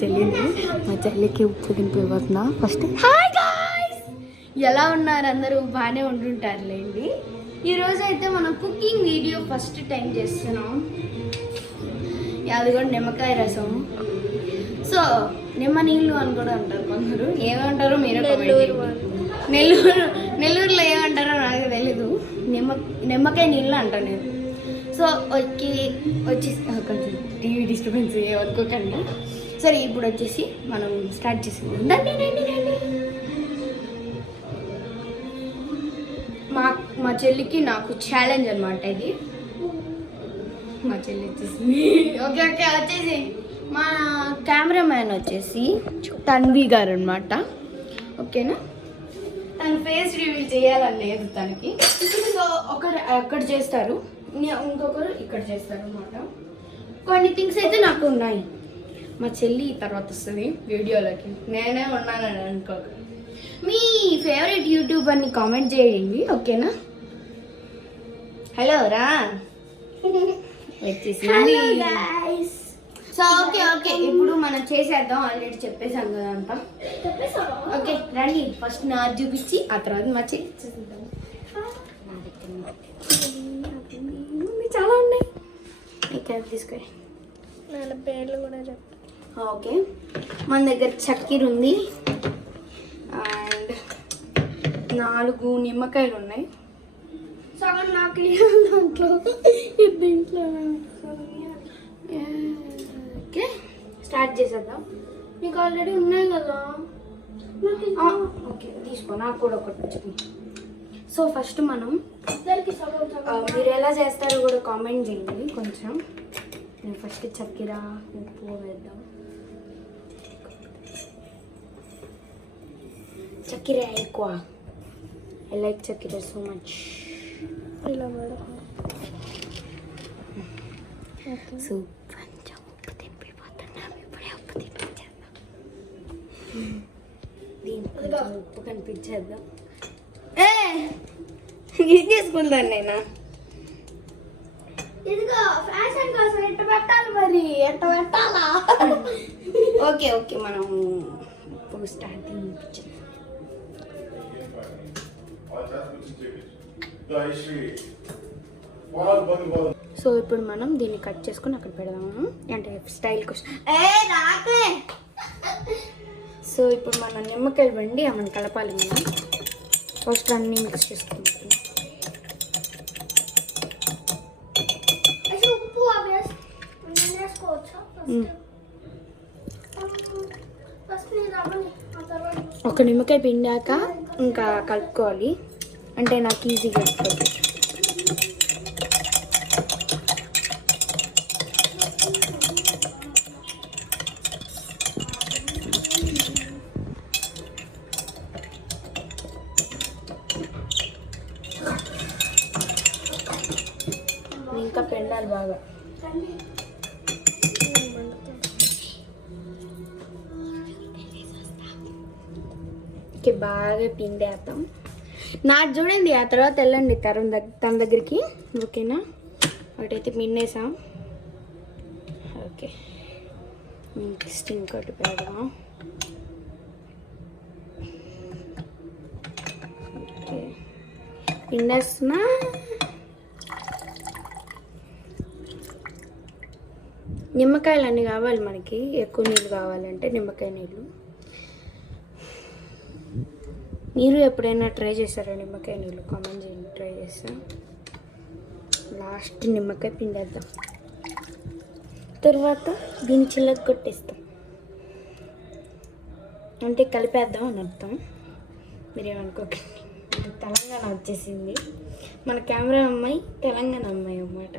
చెల్లికి ఉప్పు తినిపోతున్నా. First hi guys, ఎలా ఉన్నారు అందరూ? బాగానే ఉంటుంటారులేండి. ఈరోజు అయితే మనం కుకింగ్ వీడియో ఫస్ట్ టైం చేస్తున్నాం. అది కూడా నిమ్మకాయ రసం. సో నిమ్మ నీళ్ళు అని కూడా అంటారు కొందరు. ఏమంటారో మీరు నెల్లూరులో ఏమంటారో నాకు తెలీదు. నిమ్మకాయ నీళ్ళు అంటాను నేను. సో వచ్చి కొంచెం టీవీ డిస్టర్బెన్స్ ఏమనుకోకండి. సరే, ఇప్పుడు వచ్చేసి మనం స్టార్ట్ చేసాం. మా చెల్లికి నాకు ఛాలెంజ్ అనమాట ఇది. మా చెల్లి వచ్చేసి ఓకే వచ్చేసి మా కెమెరామ్యాన్ వచ్చేసి తన్వి గారు అనమాట. ఓకేనా, తన ఫేస్ రివీల్ చేయాలని లేదు తనకి. సో ఒకరు అక్కడ చేస్తారు, ఇంకొకరు ఇక్కడ చేస్తారు అనమాట. కొన్ని థింగ్స్ అయితే నాకు ఉన్నాయి. మా చెల్లి తర్వాత వస్తుంది వీడియోలోకి, నేనే ఉన్నానని అనుకోక. మీ ఫేవరెట్ యూట్యూబర్ని కామెంట్ చేయండి, ఓకేనా? హలో రా వచ్చేసి. సో ఓకే ఇప్పుడు మనం చేసేద్దాం. ఆల్రెడీ చెప్పేసాం కదా అంతా. ఓకే రండి, ఫస్ట్ నా చూపించి ఆ తర్వాత మా చెల్లి చూద్దాం. చాలా ఉన్నాయి, ఇక్కడ తీసుకొని పేర్లు కూడా చెప్తా. ఓకే, మన దగ్గర చక్కెర ఉంది అండ్ 4 నిమ్మకాయలు ఉన్నాయి. సగం నాకు దాంట్లో దీంట్లో. ఓకే, స్టార్ట్ చేసేద్దాం. నీకు ఆల్రెడీ ఉన్నాయి కదా. ఓకే తీసుకో, నాకు కూడా ఒకటి చెప్పి. సో ఫస్ట్ మనం సగం మీరు ఎలా చేస్తారో కూడా కామెంట్ చేయండి కొంచెం. నేను ఫస్ట్ చక్కెర ఉప్పు వేద్దాం. చక్కెర ఎక్కువ, ఐ లైక్ చక్కెర సో మచ్. ఇలా మేడం సో కొంచెం ఉప్పు తింపిపోతున్నాం. ఇప్పుడే ఉప్పు తినిపించేద్దాం. దీనికి ఉప్పు కనిపించేద్దాం. ఏం చేసుకుంటాను నేను? ఇదిగో ఫ్యాషన్ కోసం ఎట్ట పెట్టాలి, మరి ఎట్ట పెట్టాలా? ఓకే మనం ఇప్పుడు స్టార్టింగ్ ఇప్పించాం. సో ఇప్పుడు మనం దీన్ని కట్ చేసుకుని అక్కడ పెడదాము, అంటే స్టైల్ కోసం. సో ఇప్పుడు మనం నిమ్మకాయలు బండి మనం కలపాలి. మనం ఫస్ట్ అన్నీ మిక్స్ చేసుకుంటాం. ఉప్పు వేసుకోవచ్చా? ఒక నిమ్మకాయ పిండాక ఇంకా కలుపుకోవాలి, అంటే నాకు ఈజీగా వస్తుంది. ఇంకా పెండాలి బాగా. బాగా పిండేద్దాం. నాకు చూడండి, ఆ తర్వాత వెళ్ళండి తన దగ్గరికి. ఓకేనా, ఒకటైతే పిండేసాం. ఓకే, నెక్స్ట్ ఇంకోటి పెడదాం. ఓకే, పిండేస్తున్నా. నిమ్మకాయలు అన్నీ కావాలి మనకి. ఎక్కువ నీళ్ళు కావాలంటే నిమ్మకాయ నీళ్ళు. మీరు ఎప్పుడైనా ట్రై చేశారా నిమ్మకాయ నీళ్ళు? కామెంట్ చేయండి. ట్రై చేస్తాం. లాస్ట్ నిమ్మకాయ పిండేద్దాం, తర్వాత దీన్ని చిల్లక కొట్టేస్తాం, అంటే కలిపేద్దాం అని అర్థం. మీరేమనుకోకండి, తెలంగాణ వచ్చేసింది. మన కెమెరా అమ్మాయి తెలంగాణ అమ్మాయి అన్నమాట.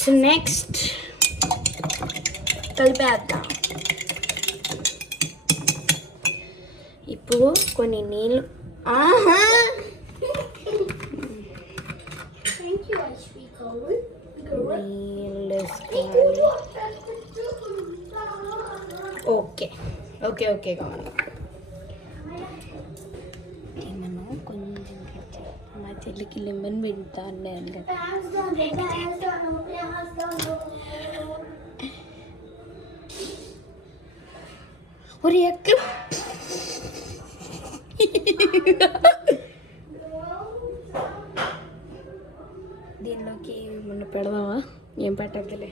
సో నెక్స్ట్ కలిపేద్దాం. ఇప్పుడు కొన్ని నీళ్ళు. నీళ్ళు వేసుకోవాలి. ఓకే కావాలి. మనం కొంచెం చెల్లికి లెమన్ పెడతా అన్నాను కదా. ఒరే ఎక్క దీనిలోకి మొన్న పెడదామా? ఏం పెట్టద్దులే,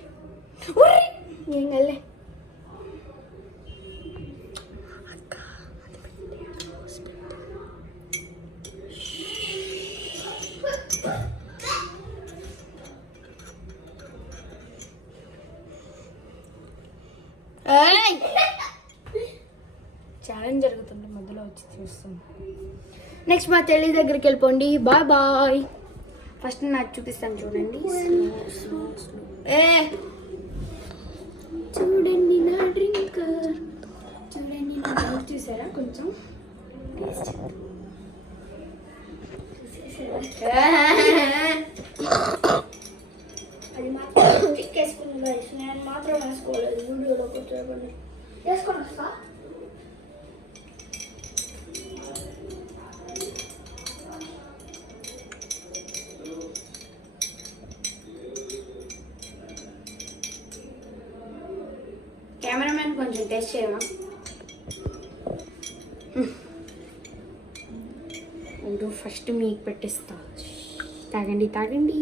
ఏం కలే. ఛాలెంజ్ జరుగుతుంది, మధ్యలో వచ్చి చూస్తాం. నెక్స్ట్ మా చెల్లి దగ్గరికి వెళ్ళిపోండి. Bye bye. ఫస్ట్ నాకు చూపిస్తాను చూడండి. చూడండి నా డ్రింక్, చూడండి నా డ్రింక్. చూసారా కొంచెం అది మాత్రం స్టిక్ వేసుకుని గైస్, నేను మాత్రం వేసుకోలేదు. వీడియోలో కూర్చోబడి వేసుకొని వస్తా. కెమెరామెన్ కొంచెం టెస్ట్ చేయమా? ఫస్ట్ మీకు పెట్టిస్తా. తాగండి తాగండి.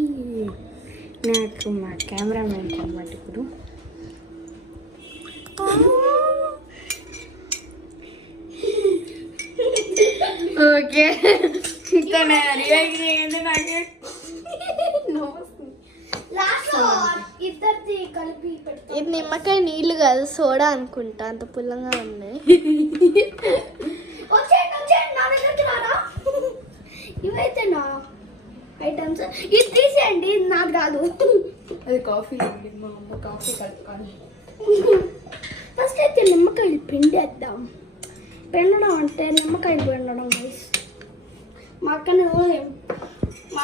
నాకు మా కెమెరామెన్ అనమాట ఇప్పుడు. ఓకే ఇద్దరిది కలిపి పెడతా. ఇది నిమ్మకాయ నీళ్ళు కాదు, సోడా అనుకుంటా, అంత పుల్లంగా ఉన్నాయి. వచ్చేయండి నా దగ్గరికి రారా. ఇవైతే నా ఐటమ్స్. ఇది తీసేయండి, ఇది నాది కాదు. అది కాఫీ అండి, మా అమ్మ కాఫీ కలపాలి. ఫస్ట్ అయితే నిమ్మకాయలు పిండేద్దాం. పిండడం అంటే నిమ్మకాయలు పిండడం గైస్. మా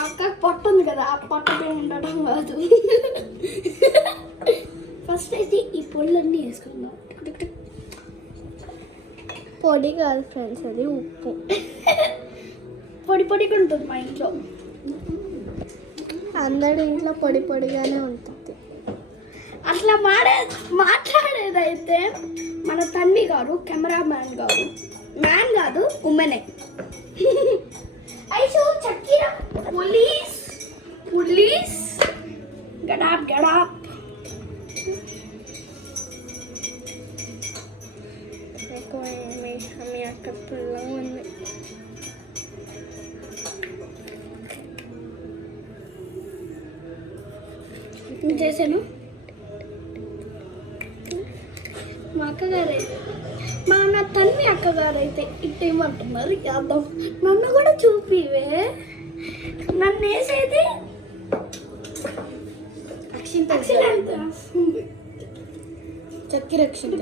అక్క పొట్ట ఉంది కదా, ఆ పొట్ట పిండడం కాదు. ఫస్ట్ అయితే ఈ పొళ్ళన్నీ వేసుకుందాం. పొడి కాదు ఫ్రెండ్స్, అది ఉప్పు. పొడి పొడిగా ఉంటుంది మా ఇంట్లో. అందరి ఇంట్లో పొడి పొడిగానే ఉంటుంది. అట్లా మాట్లాడేదైతే మన తన్వి గారు, కెమెరామ్యాన్ గారు. మ్యాన్ కాదు, ఉమెనే. ఐసు చక్కీరా పోలీస్ పోలీస్ గడాప్ గడాప్. మీ అక్క పుల్లంగా ఉంది. చేశాను. మా అక్కగారు అయితే, నా తన్వి అక్కగారు అయితే ఇట్టేమంటున్నారు. యాదవ్ నన్ను కూడా చూపివే. నన్ను వేసేది చక్కెర రక్షించ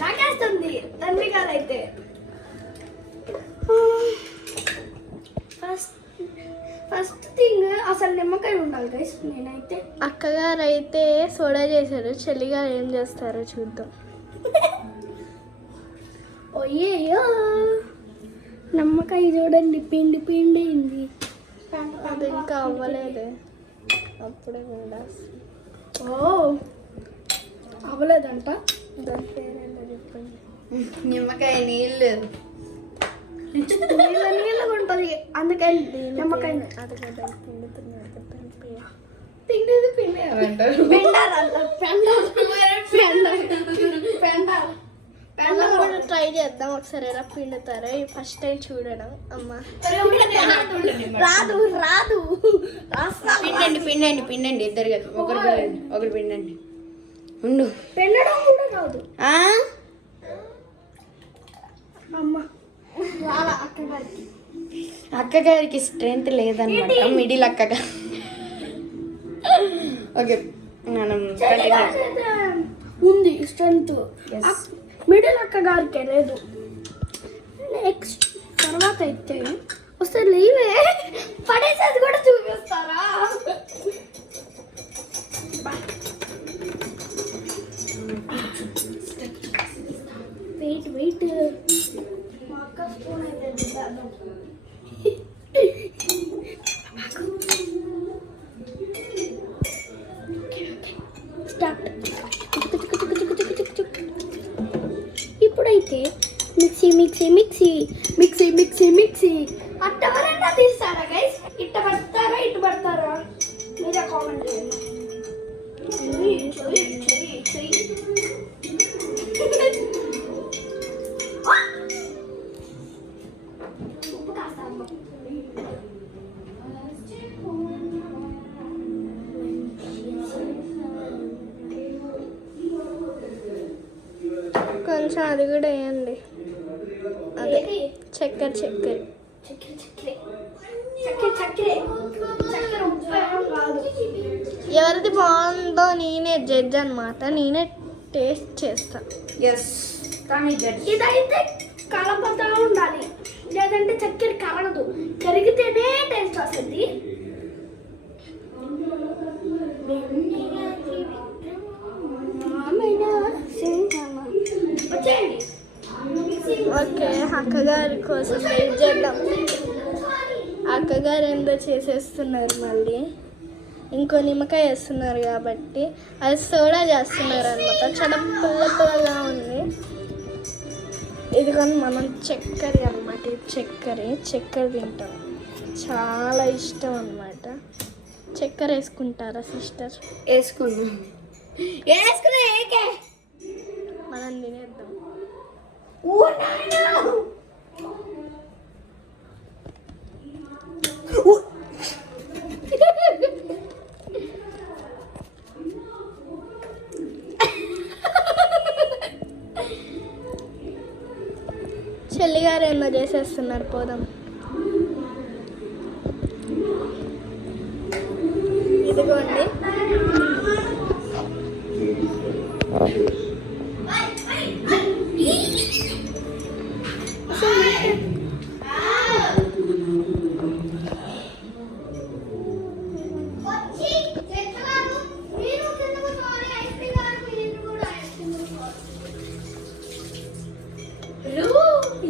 నాకేస్తుంది తన్వి గారు అయితే. ఫస్ట్ థింగ్ అసలు నిమ్మకాయ ఉండాలి గైస్. నేనైతే అక్కగారు అయితే సోడా చేశారు, చెల్లిగారు ఏం చేస్తారో చూద్దాం. ఓయ్యో నిమ్మకాయ చూడండి, పిండి పిండి అయింది. అది ఇంకా అవ్వలేదే, అప్పుడే కూడా. ఓ అవ్వలేదంట. దాని పేరేంటో చెప్పండి. నిమ్మకాయ నీళ్ళు. నీళ్ళగా ఉంటుంది, అందుకని నిమ్మకాయ. అది కదా పిండుతున్నారు. పిండేది పిండే ట్రై చేద్దాం ఒకసారి, ఎలా పిండుతారో. ఫస్ట్ టైం చూడడం. అమ్మ రాదు రాదు. పిండండి పిండండి పిండండి, ఇద్దరు కదా. ఒకరు పిండండి, ఒకరు పిండండి. ఉండు, పిండడం కూడా రాదు. అమ్మ రాలా అక్కగారికి. అక్కగారికి స్ట్రెంత్ లేదన్నమాట, మిడిల్ అక్కగా. ఓకే మనం ఉంది స్ట్రెంత్, మిడిల్ అక్కగారికే లేదు. నెక్స్ట్ తర్వాత అయితే వస్తే లేవే పడేసేది కూడా చూపిస్తారా? Wait wait. మా అక్క స్పూన్ అయితే చేద్దాం. స్టార్ట్. ఇప్పుడైతే mixie mixie mixie mixie mixie mixie అట్టవరంగా తీస్తారా గైస్? ఇట్ట పడతారా ఇటు పడతారా? మీరే కామెంట్ చేయండి. చెయ్యి, చెయ్యి, చెయ్యి. ఉప్పు కాస్త అమ్మ. కొంచెం అది కూడా వేయండి. అదే చక్కెర చక్కెర చక్కెర చక్కెర చక్కెర చక్కెర చక్కెర ఉప్పు ఏం కాదు. ఎవరిది బాగుందో నేనే జడ్జ్ అనమాట. నేనే టేస్ట్ చేస్తా. ఎస్ కానీ జడ్జ్. ఇదైతే కలపతా ఉండాలి, లేదంటే చక్కెర కరగదు. కరిగితేనే టేస్ట్ వస్తుంది. వచ్చేయండి. ఓకే, అక్కగారి కోసం వెయిట్ చేద్దాం. అక్కగారు ఏందో చేసేస్తున్నారు. మళ్ళీ ఇంకో నిమ్మకాయ వేస్తున్నారు కాబట్టి అది సోడా చేస్తున్నారు అనమాట. చాలా పుల్ల పుల్లగా ఉంది. ఇదిగోని మనం చక్కెర అనమాట. చక్కెర తింటాం, చాలా ఇష్టం అనమాట. చక్కెర వేసుకుంటారా సిస్టర్? వేసుకున్నాం. వేసుకున్నా ఏకే మనం తినేద్దాం. చెల్లిగారు ఏమో చేసేస్తున్నారు. పోదాం. ఇదిగోండి.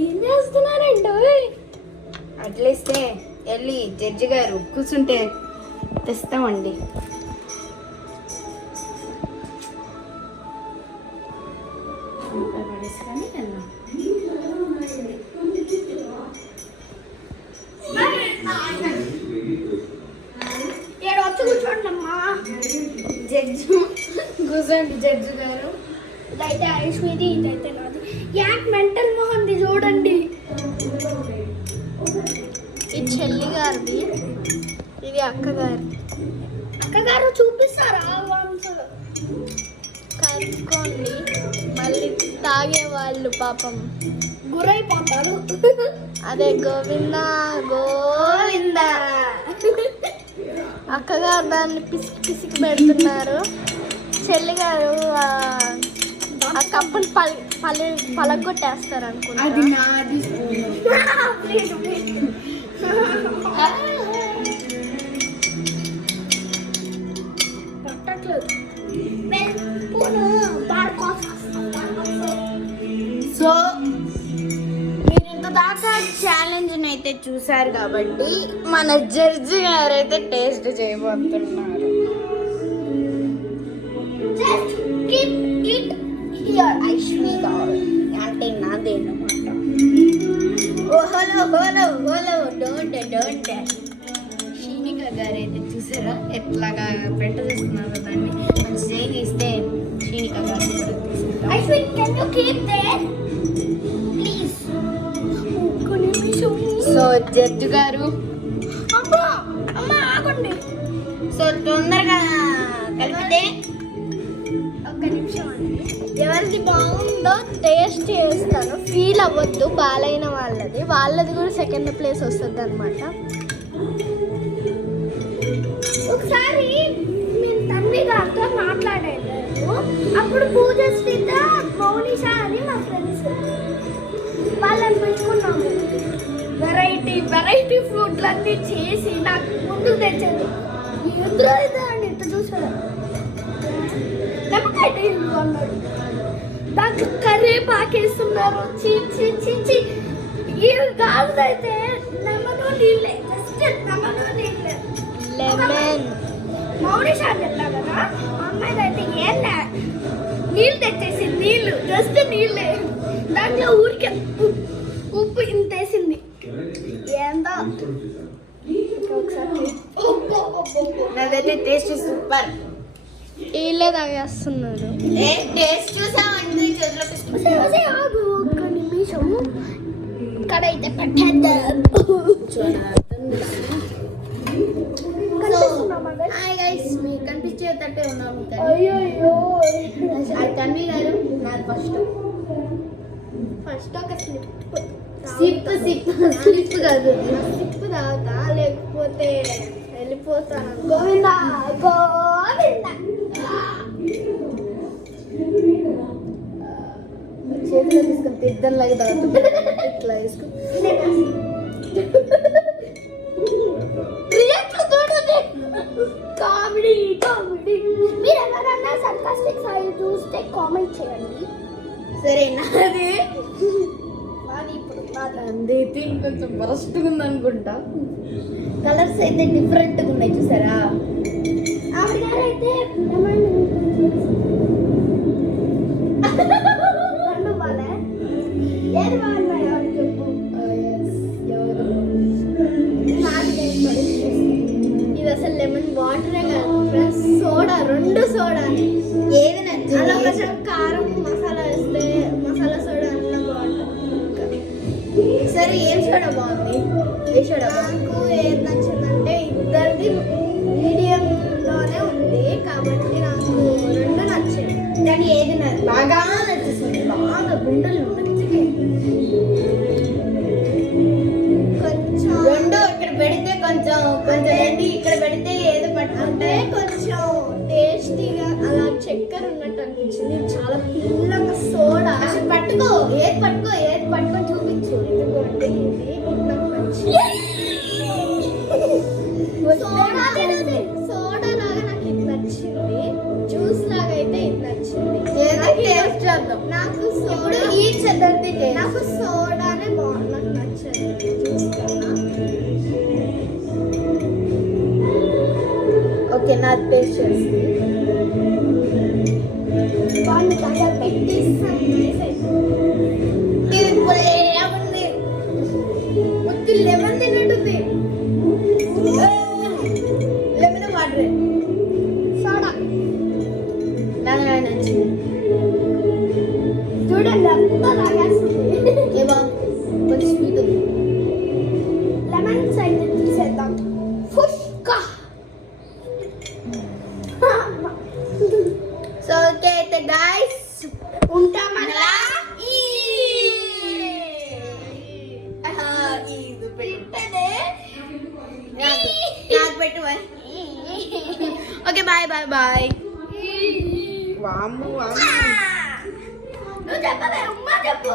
ఏం చేస్తున్నారండి? అట్లేస్తే వెళ్ళి జడ్జి గారు కూర్చుంటే తెస్తామండి. ఏడు వచ్చి కూర్చోండి అమ్మా. జడ్జి కూర్చోండి జడ్జి గారు. ఇదైతే ఐశ్వర్య, ఇదైతే నాది. యాక్ మెంటల్ మొహంది చూడండి. ఇది చెల్లిగారిది, ఇది అక్కగారి. అక్కగారు చూపిస్తారా? వంశలు కలుపుకోండి. మళ్ళీ తాగే వాళ్ళు పాపం గురైపోతారు. అదే గోవిందా గోవిందా. అక్కగారు దాన్ని పిసికి పిసికి పెడుతున్నారు. చెల్లిగారు ఆ కప్పుని పలగొట్టేస్తారు అనుకుంటా. అది నాది. Please please. పట్టట్లేదు. సో మీరు ఇంతదాకా ఛాలెంజ్ అయితే చూసారు కాబట్టి మన జడ్జి గారు అయితే టేస్ట్ చేయబోతున్నారు. Just keep it here. ఐష్మిత అంటే నాదేనమాట. ఓహోలో హోలో హోలో డోంట్ షీనిక గారు అయితే చూసారా ఎట్లాగా పెట్టేస్తున్నారు దాన్ని. మంచి చేయిస్తే షీనిక గారు కూడా తీసుకుంటాం. Ashwin, can you keep there? Please. So judge గారు అమ్మా అమ్మా ఆగండి. సో తొందరగా కలిపితే ఒక్క నిమిషం అండి. ఎవరిది బాగుందో టేస్ట్ చేస్తాను. ఫీల్ అవ్వద్దు బాలైన వాళ్ళది కూడా సెకండ్ ప్లేస్ వస్తుంది అనమాట. ఒకసారి మేము తన్వి గారితో మాట్లాడాను. అప్పుడు పూజశ్రీత మౌనిష అని మా ఫ్రెండ్స్ వాళ్ళని పెట్టుకున్నాము. వెరైటీ ఫ్రూట్లన్నీ చేసి నాకు ముందుకు తెచ్చారు. ఎదురు అండి ఇంత చూసాడు. నిమ్మకాయ టీలు అన్నాడు. దాంట్లో కర్రీ పాకేస్తున్నారు. చీ చీ చీ చీ. ఈ గాజు అయితే లెమన్ నీళ్ళే, జస్ట్ లెమన్ నీళ్ళే. లెమన్ మౌనిష అని చెప్పా కదా, అమ్మాయిది అయితే ఏం లే, నీళ్ళు తెచ్చేసి నీళ్ళు, జస్ట్ నీళ్ళే. దాంట్లో ఊరికే ఉప్పు ఇంత వేసింది. ఏందో ఒకసారి నాదైతే టేస్ట్ సూపర్. వీళ్ళే తాగేస్తున్నారు. ఏ టేస్ట్ చూసామండి చేతిలో ఒసేయ్ ఆగు ఒక్క నిమిషం. ఇక్కడైతే పెట్టేద్దాం. కనిపిస్తున్నామా guys? హాయ్ గైస్, మీకు కనిపించేటట్టే ఉన్నాము. అయ్యయ్యో. తన్వి గారు నాది ఫస్ట్ ఒక స్లిప్ కాదు, సిప్పు తాగుతా, లేకపోతే వెళ్ళిపోతాను. గోవిందా గోవిందా. చేతిలో తీసుకొని తిద్దల్లాగా తాగుతుంది. ఇట్లా వేసుకుని రియాక్ట్ చూడండి. Comedy comedy. మీరు ఎవరన్నా సర్కాస్టిక్ సాయి చూస్తే కామెంట్ చేయండి. సరే నాది నాది ఇప్పుడు అందైతే ఇంకొంచెం వరస్ట్గా ఉంది అనుకుంటా. కలర్స్ అయితే డిఫరెంట్గా ఉన్నాయి చూసారా. ఆవిడ గారు అయితే రెండు బాలే ఏది బాగున్నాయో అని చెప్పు. ఇది అసలు లెమన్ వాటరే కాదు ఫ్రెండ్స్, సోడా, రెండు సోడాని. ఏది అలా నచ్చింది? కొంచెం కారం మసాలా వేస్తే మసాలా సోడా అలా బాగుంటుంది. సరే ఏం సోడా బాగుంది? ఏ సోడా బాగుంది? నాకు ఏది నచ్చిందంటే ఇద్దరిది మీడియంలోనే ఉంది కాబట్టి నాకు రెండు నచ్చింది. కానీ ఏది బాగా నచ్చేసింది? బాగా గుండెలు మంచిగా కొంచెం రెండు ఇక్కడ పెడితే కొంచెం కొంచెం ఏంటి, ఇక్కడ పెడితే ఏదో పట్టుకుంటే అంటే కొంచెం టేస్టీగా అలా చక్కెర ఉన్నట్టు అనిపించింది. చాలా పిల్లగా సోడా. అసలు పట్టుకో, ఏది పట్టుకొని చూపించు. ఇదిగోండి, ఇది నాకు నచ్చింది. సోడా లాగా నాకు ఇది నచ్చింది, జ్యూస్ లాగా అయితే ఇది నచ్చింది. ఏదో టేస్ట్ చేద్దాం. నాకు ఇప్పుడు సోడా, ఈ చెద్దరిది నాకు సోడానే బాగుంది, నాకు నచ్చింది జ్యూస్ కన్నా. ఓకే, నా టేస్ట్ చేస్తుంది. బాగుంది తాగాలి. It is some nice item. ఇది పుల్లగుంది. ఉత్తి లెమన్ తిన్నట్టుంది. లెమన్ వాటర్ సోడా నాకు నచ్చింది. చూడండి అంతా తాగేస్తుంది. ఏమో కొంచెం స్వీట్ ఉంది. లెమన్ సైడ్ తీసేద్దాం. ఫుష్కా. సో ఓకే అయితే గైస్ ఉంటామలా. ఇది పెట్టనే నాకు పెట్టు. Okay bye bye bye. వాము నువ్వు చెప్పవే, ఉమ్మా చెప్పు.